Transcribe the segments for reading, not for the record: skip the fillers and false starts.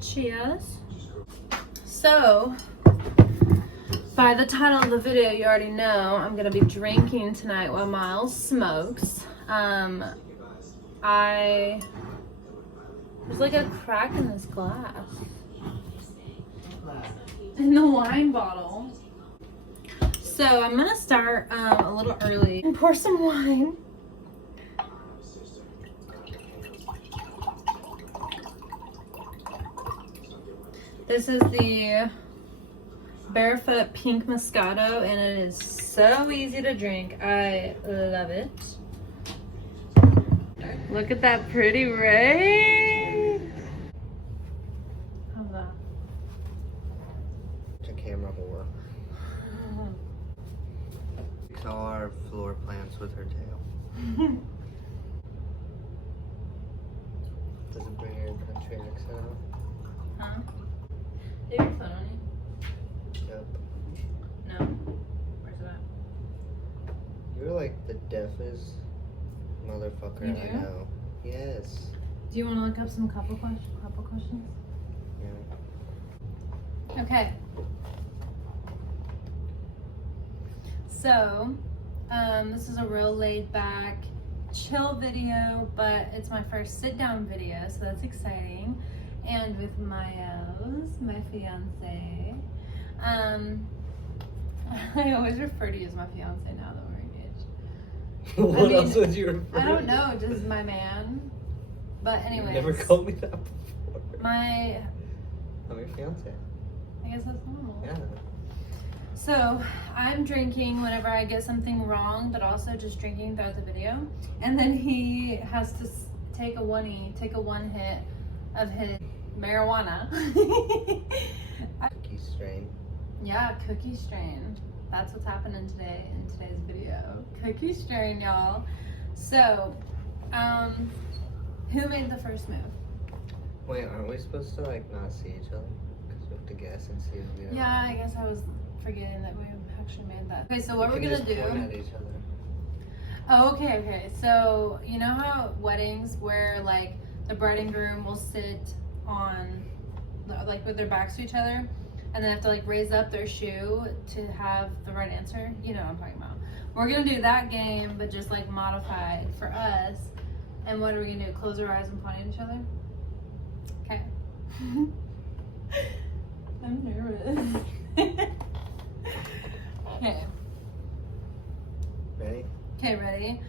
Cheers. So, by the title of the video, you already know I'm gonna be drinking tonight while Miles smokes. There's like a crack in this glass. In the wine bottle. So I'm gonna start a little early and pour some wine. This is the Barefoot Pink Moscato, and it is so easy to drink. I love it. Look at that pretty red. How's that? The camera whore. Saw our floor plants with her tail. Does it bring your country accent out? Huh? Do you have your phone on you? Yep. No. Where's it at? You're like the deafest motherfucker You I do? know. Yes. Do you want to look up some couple questions? Yeah. Okay. So, this is a real laid back, chill video, but it's my first sit down video, so that's exciting. And with Miles, my fiance. I always refer to you as my fiance now that we're engaged. What mean, else would you refer I don't to? know, just my man. But anyways. You never called me that before. I'm your fiance. I guess that's normal. Yeah. So I'm drinking whenever I get something wrong, but also just drinking throughout the video. And then he has to take a one hit of his marijuana. Cookie strain. Yeah, cookie strain. That's what's happening today in today's video. Cookie strain, y'all. So, who made the first move? Wait, aren't we supposed to like not see each other? Because we have to guess and see if we don't. Yeah, I guess I was forgetting that we actually made that. Okay, so what we're gonna do. Point at each other. Oh, okay. So, you know how weddings where like the bride and groom will sit on, like with their backs to each other, and they have to like raise up their shoe to have the right answer? You know what I'm talking about. We're gonna do that game, but just like modified for us. And what are we gonna do? Close our eyes and point at each other? Okay. I'm nervous. Okay. Ready? Okay, ready?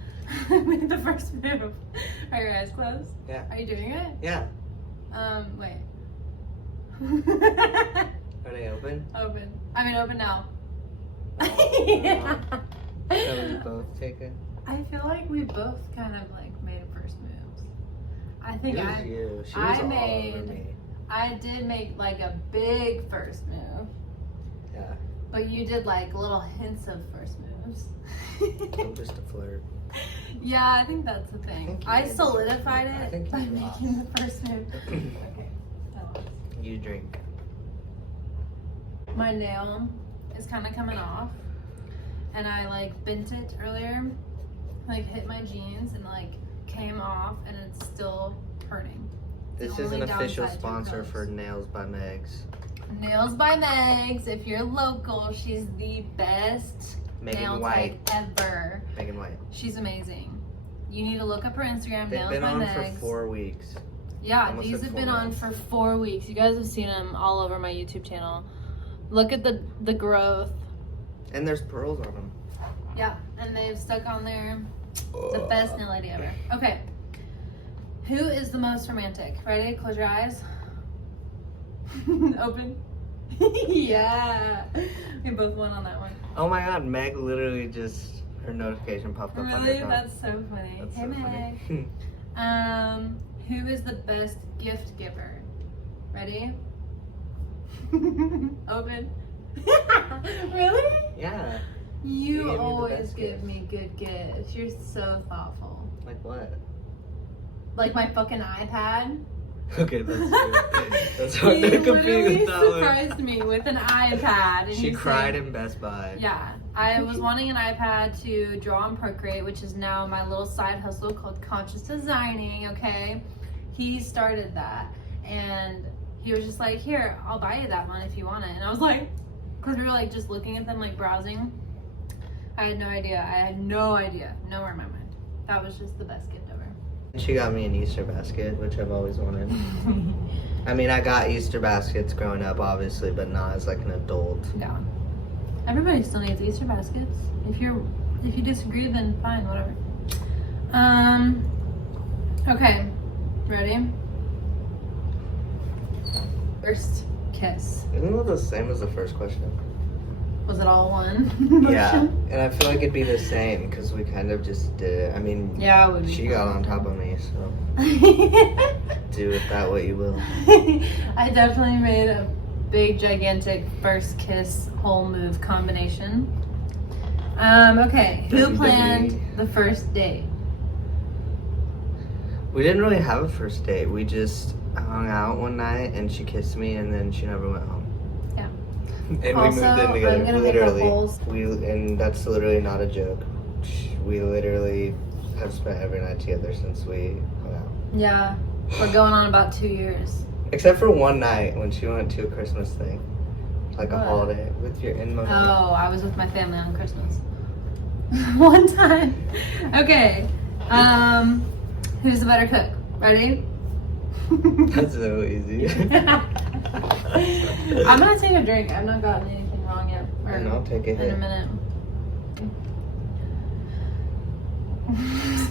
Make the first move. Are your eyes closed? Yeah. Are you doing it? Yeah. Wait. Are they open? Open. I mean, open now. So we both take it? I feel like we both kind of like made first moves. I think It was you. She was I all made- over me. I did make like a big first move, Yeah. but you did like little hints of first moves. I'm just a flirt. Yeah, I think that's the thing. think you I did. solidified I it think by you lost. making the first move. Okay. I lost. You drink. My nail is kind of coming off, and I like bent it earlier, like hit my jeans and like came off, and it's still hurting. This The is an only official downside to sponsor curls. for Nails by Megs. Nails by Megs. If you're local, she's the best Megan nail White. tech ever. Megan White. She's amazing. You need to look up her Instagram. They've Nails been by on Megs. for 4 weeks. Yeah, Almost these at have 4 been on months. for 4 weeks. You guys have seen them all over my YouTube channel. Look at the growth. And there's pearls on them. Yeah, and they've stuck on there. The best nail lady ever. Okay. Who is the most romantic? Ready? Close your eyes. Open. Yeah. We both won on that one. Oh my god, Meg literally just, her notification popped up on her Really? phone. That's so funny. That's Hey, so Meg. funny. Who is the best gift giver? Ready? Open. Really? Yeah. You You gave me the always best give gifts. me good gifts. You're so thoughtful. Like what? Like my fucking iPad. Okay, that's true. That's hard He to compete literally with that one. surprised me with an iPad. And She he cried said- in Best Buy. Yeah, I was wanting an iPad to draw on Procreate, which is now my little side hustle called Conscious Designing, okay? He started that, and he was just like, here, I'll buy you that one if you want it. And I was like, because we were like just looking at them, like browsing. I had no idea. Nowhere in my mind. That was just the best gift ever. She got me an Easter basket, which I've always wanted. I mean, I got Easter baskets growing up, obviously, but not as like an adult. Yeah. Everybody still needs Easter baskets. If you disagree, then fine, whatever. Okay. Ready? First kiss. Isn't that the same as the first question? Was it all one? Yeah, and I feel like it'd be the same because we kind of just did it. I mean, yeah, it would be. She got on top of me, so do with that what you will. I definitely made a big, gigantic first kiss whole move combination. Okay, who planned the first date? We didn't really have a first date. We just hung out one night and she kissed me and then she never went home. Yeah. And Also, we moved in I'm together, gonna literally. make And that's literally not a joke. We literally have spent every night together since we hung out. Yeah, we're going on about 2 years. Except for one night when she went to a Christmas thing. Like a What? holiday with your in-laws. Oh, I was with my family on Christmas. One time. Okay. Who's the better cook? Ready? That's so easy. I'm gonna take a drink. I've not gotten anything wrong yet. Or And I'll take a in a hit. minute.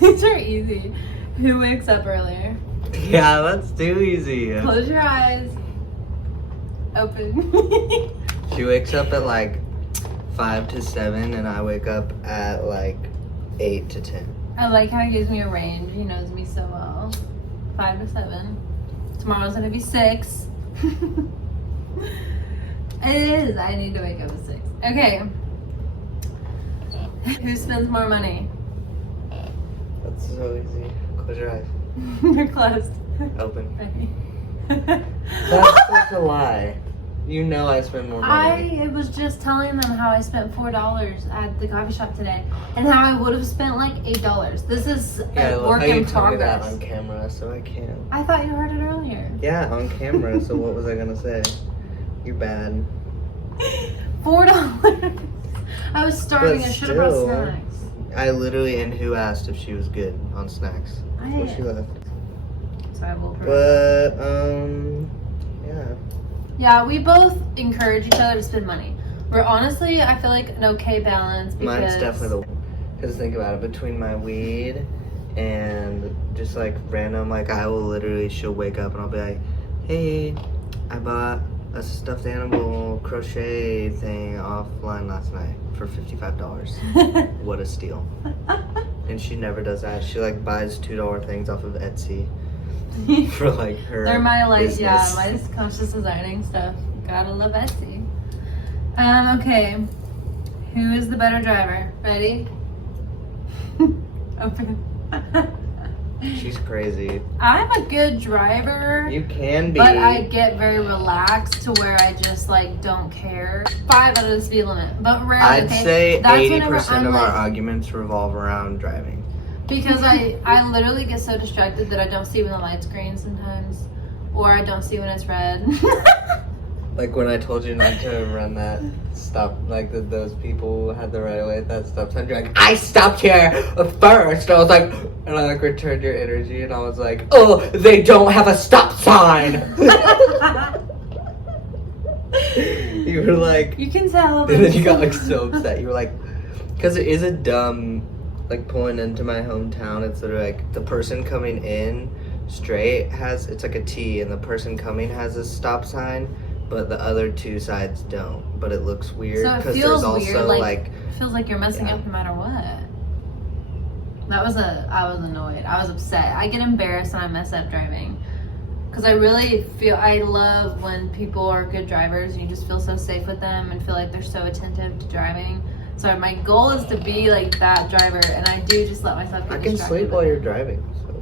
These are easy. Who wakes up earlier? Yeah, that's too easy. Close your eyes. Open. She wakes up at like 5 to 7 and I wake up at like 8 to 10. I like how he gives me a range. He knows me so well. 5 to 7. Tomorrow's gonna be 6. It is. I need to wake up at 6. Okay. Who spends more money? That's so easy. Close your eyes. They're closed. Open. Ready? That's such a lie. You know I spend more money. I was just telling them how I spent $4 at the coffee shop today, and how I would have spent like $8. This is Yeah, I a love work how you in told me that progress. on camera, so I can't. I thought you heard it earlier. Yeah, on camera, so what was I gonna say? You're bad. $4. I was starving. But I should have brought still. snacks. I literally, and who asked if she was good on snacks? Before she left. So I will. But, yeah. Yeah, we both encourage each other to spend money. We're honestly, I feel like an okay balance because Mine's definitely because think about it, between my weed and just like random, like I will literally, she'll wake up and I'll be like, hey, I bought a stuffed animal crochet thing offline last night for $55. What a steal. And she never does that. She like buys $2 things off of Etsy for like her They're my like business. yeah, my conscious designing stuff. Gotta love Etsy. Okay. Who is the better driver? Ready? Open. She's crazy. I'm a good driver. You can be. But I get very relaxed to where I just like don't care. 5 out of the speed limit, but rarely. I'd say That's whenever 80% I'm of our like- arguments revolve around driving. Because I literally get so distracted that I don't see when the light's green sometimes, or I don't see when it's red. Like when I told you not to run that stop, like those people had the right of way at that stop sign. You're like, I stopped here first. I was like, and I like returned your energy, and I was like, oh, they don't have a stop sign. You were like, You can tell. and then you got like so upset. You were like, because it is a dumb, like pulling into my hometown. It's sort of like the person coming in straight it's like a T, and the person coming has a stop sign, but the other two sides don't. But it looks weird So it because feels there's also weird, like it feels like you're messing Yeah. up no matter what. I was annoyed. I was upset. I get embarrassed when I mess up driving. Because I really I love when people are good drivers and you just feel so safe with them and feel like they're so attentive to driving. So my goal is to be like that driver, and I do just let myself get I can distracted. sleep while you're driving, so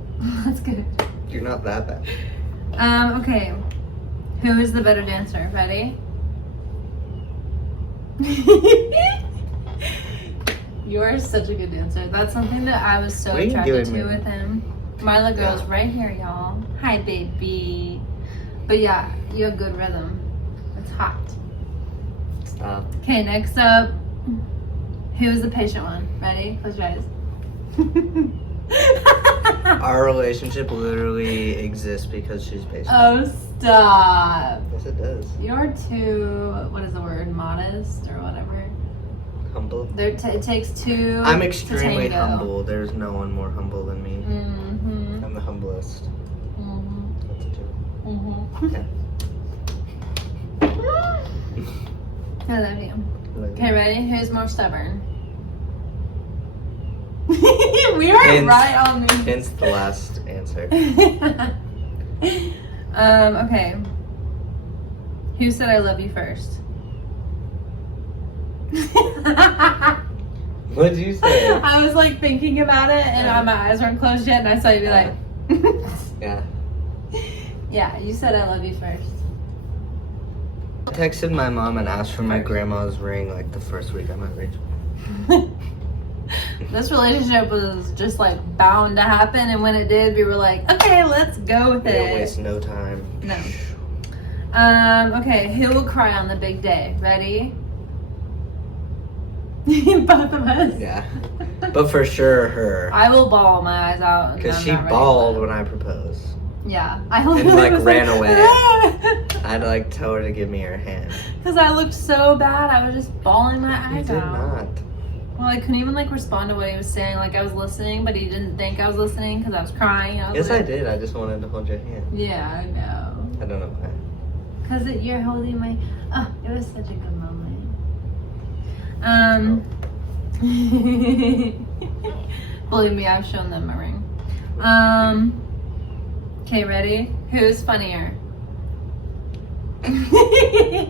That's good. you're not that bad. Okay. Who is the better dancer? Ready? You're such a good dancer. That's something that I was so What are you attracted doing, to man? with him. Mila girl's Yeah. right here, y'all. Hi, baby. But yeah, you have good rhythm. It's hot. Stop. Okay, next up, who's the patient one? Ready? Close your eyes. Our relationship literally exists because she's patient. Oh, stop. Yes, it does. You're too, what is the word, modest or whatever. Humble. It takes two. I'm to extremely tango. humble. There's no one more humble than me. Mm-hmm. I'm the humblest. Mm-hmm. That's a joke. Mm-hmm. Yeah. I love you. Love Okay, you. ready? Who's more stubborn? We are Hence- right on the. Hence the last answer. Okay. Who said I love you first? What'd you say? I was like thinking about it, and my eyes weren't closed yet, and I saw you be like, Yeah. yeah, you said I love you first. I texted my mom and asked for my grandma's ring like the first week I met Rachel. This relationship was just like bound to happen, and when it did, we were like, okay, let's go with We didn't it. waste no time. No. Okay, who will cry on the big day? Ready? Both of us. Yeah. But for sure her. I will bawl my eyes out. and Because I'm she not ready bawled for when I proposed. that. Yeah. I And, like, was ran away. I had to like tell her to give me her hand. Because I looked so bad, I was just bawling my You eyes did out. not. Well, I couldn't even like respond to what he was saying. Like I was listening, but he didn't think I was listening because I was crying. I was Yes, I like, did. I just wanted to hold your hand. Yeah, I know. I don't know why. Because you're holding my. Oh, it was such a good moment. Believe me, I've shown them my ring. Okay, ready? Who's funnier? I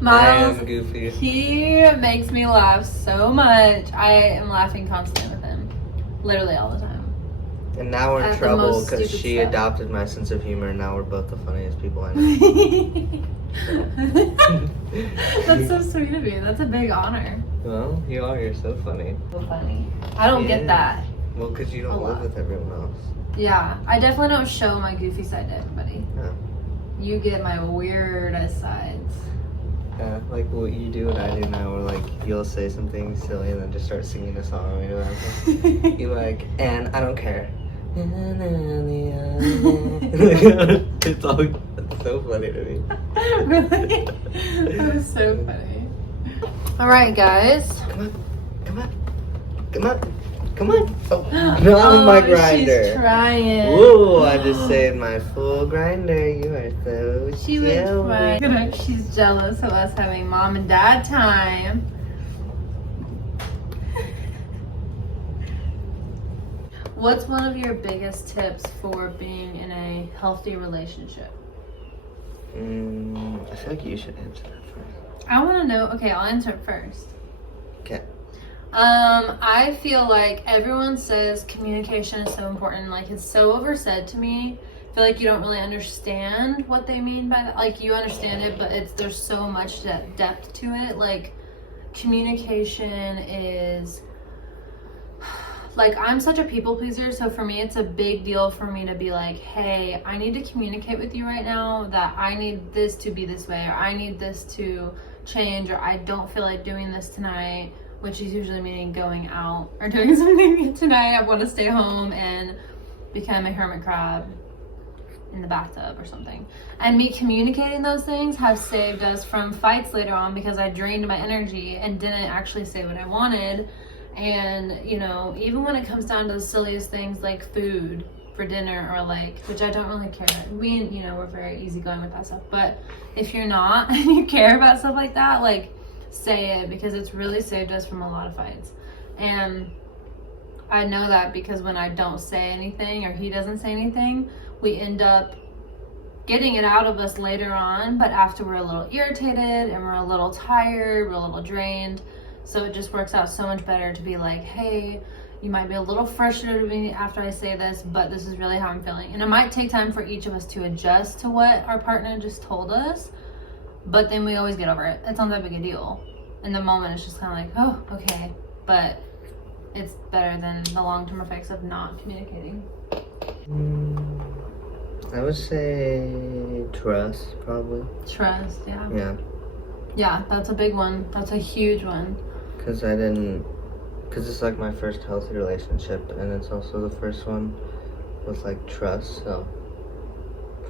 Miles. am goofy. He makes me laugh so much. I am laughing constantly with him. Literally all the time. And now we're in At the trouble most because stupid she stuff. adopted my sense of humor and now we're both the funniest people I know. That's so sweet of you. That's a big honor. Well, you are. You're so funny. So funny. I don't get Yeah. that. Well, because you A don't live lot. with everyone else. Yeah, I definitely don't show my goofy side to everybody. No. You get my weirdest sides. Yeah, like what you do and I do now, where like you'll say something silly and then just start singing a song. You know, you like, and I don't care. It's all it's so funny to me. Really? That was so funny. All right, guys. Come on, come on, come on, come on. Oh, not my grinder. She's trying. Whoa, I just saved my full grinder. You are so She was jelly. trying. She's jealous of us having mom and dad time. What's one of your biggest tips for being in a healthy relationship? I feel like you should answer that first. I want to know. Okay, I'll answer it first. Okay. I feel like everyone says communication is so important. Like it's so oversaid to me. I feel like you don't really understand what they mean by that. Like you understand it, but there's so much depth to it. Like communication is like I'm such a people pleaser, so for me it's a big deal for me to be like, hey, I need to communicate with you right now that I need this to be this way, or I need this to change, or I don't feel like doing this tonight, which is usually meaning going out or doing something tonight. I want to stay home and become a hermit crab in the bathtub or something. And me communicating those things have saved us from fights later on because I drained my energy and didn't actually say what I wanted. And, you know, even when it comes down to the silliest things like food for dinner or like, which I don't really care. We, you know, we're very easygoing with that stuff. But if you're not and you care about stuff like that, like say it, because it's really saved us from a lot of fights. And I know that because when I don't say anything or he doesn't say anything, we end up getting it out of us later on, but after we're a little irritated and we're a little tired, we're a little drained. So it just works out so much better to be like, hey, you might be a little frustrated with me after I say this, but this is really how I'm feeling. And it might take time for each of us to adjust to what our partner just told us, but then we always get over it. It's not that big a deal. In the moment, it's just kind of like, oh, okay. But it's better than the long-term effects of not communicating. I would say trust, probably. Trust, yeah. Yeah. Yeah, that's a big one. That's a huge one. Because it's like my first healthy relationship, and it's also the first one with like trust, so.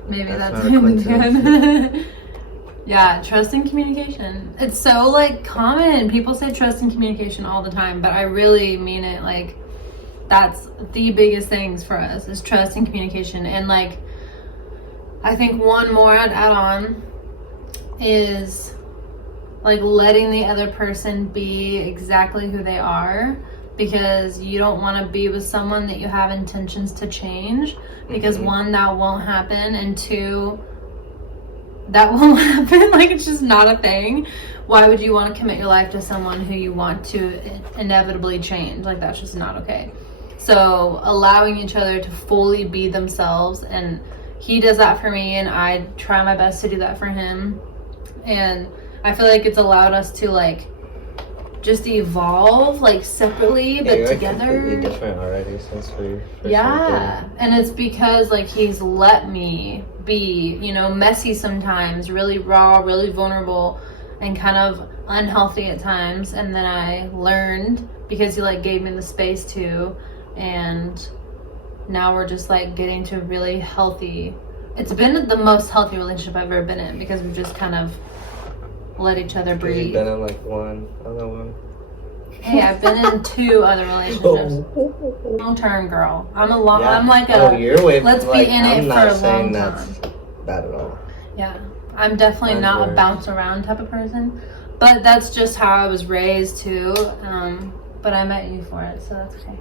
Maybe that's not a coincidence. good. Yeah, trust and communication. It's so like common. People say trust and communication all the time, but I really mean it. Like, that's the biggest things for us is trust and communication. And like, I think one more I'd add on is like letting the other person be exactly who they are, because you don't want to be with someone that you have intentions to change, because one, that won't happen, and two, that won't happen. Like, it's just not a thing. Why would you want to commit your life to someone who you want to inevitably change? Like, that's just not okay. So allowing each other to fully be themselves, and he does that for me, and I try my best to do that for him. And I feel like it's allowed us to like just evolve like separately, but you're together. Completely different already since we first Yeah, and it's because like he's let me be, you know, messy sometimes, really raw, really vulnerable, and kind of unhealthy at times. And then I learned because he like gave me the space to, and now we're just like getting to a really healthy. It's been the most healthy relationship I've ever been in, because we've just kind of let each other breathe. You've been in like one other one. Hey, I've been in 2 other relationships. Long-term girl. I'm like a. You're way, let's like, be in it I'm for not a saying long that's time. bad at all. Yeah, I'm definitely Mine's not a worse. bounce around type of person, but that's just how I was raised too. But I met you for it, so that's okay.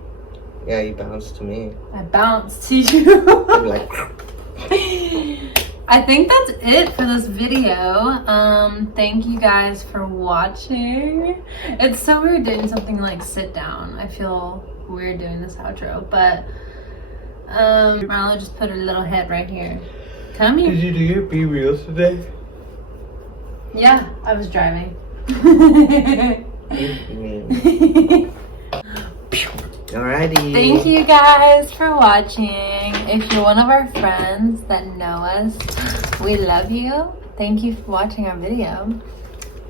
Yeah, you bounced to me. I bounced to you. You're like. I think that's it for this video. Thank you guys for watching. It's so weird doing something like sit down. I feel weird doing this outro, but Marlo just put her little head right here. Come here. Did you do your Be Reals today? Yeah, I was driving. Alrighty. Thank you guys for watching. If you're one of our friends that know us, we love you. Thank you for watching our video.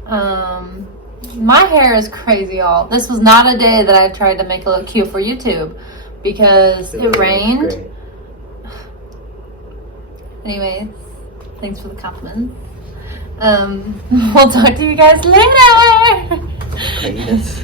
My hair is crazy, y'all. This was not a day that I tried to make it look cute for YouTube because it rained. Great. Anyways, thanks for the compliments. We'll talk to you guys later. Greatness.